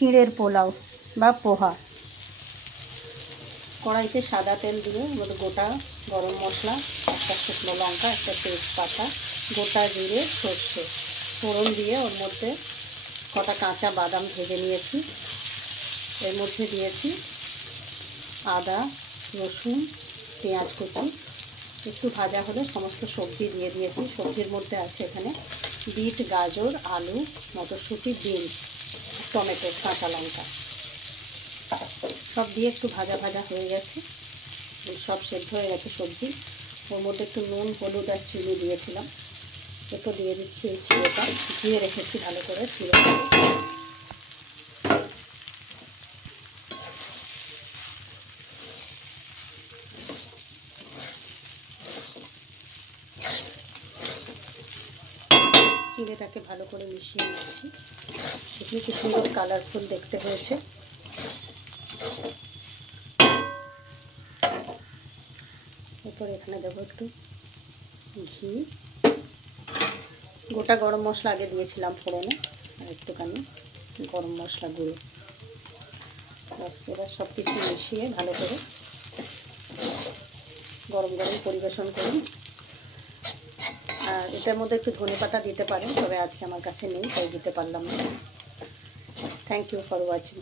চিঁড়ের পোলাও বা পোহা। কড়াইতে সাদা তেল দিয়ে ওর মধ্যে গোটা গরম মশলা, একটা শুকনো লঙ্কা, একটা তেজপাতা, গোটা জিরে, সর্ষে ফোড়ন দিয়ে ওর মধ্যে কটা কাঁচা বাদাম ভেজে নিয়েছি। এর মধ্যে দিয়েছি আদা, রসুন, পেঁয়াজ কুচি। একটু ভাজা হলে সমস্ত সবজি দিয়ে দিয়েছি। সবজির মধ্যে আছে এখানে বিট, গাজর, আলু, মটরশুঁটি, বিনস, টমেটো, কাঁচা লঙ্কা। সব দিয়ে একটু ভাজা ভাজা হয়ে গেছে, সব সেদ্ধ হয়ে গেছে সবজি। ওর মধ্যে একটু নুন, হলুদ আর চিনি দিয়েছিলাম। একটু দিয়ে দিচ্ছি এই চিড়েটা, ধুয়ে রেখেছি ভালো করে চিড়েটা। চিড়েটাকে ভালো করে মিশিয়ে নিচ্ছি। এখানে কি সুন্দর কালারফুল দেখতে হয়েছে। এরপর এখানে দেবো একটু ঘি, গোটা গরম মশলা আগে দিয়েছিলাম ফোড়নে, আর একটুখানি গরম মশলা গুঁড়ো। বাস, এবার সব কিছু মিশিয়ে ভালো করে গরম গরম পরিবেশন করুন। আর এটার মধ্যে একটু ধনেপাতা দিতে পারেন, তবে আজকে আমার কাছে নেই তাই দিতে পারলাম না। Thank you for watching.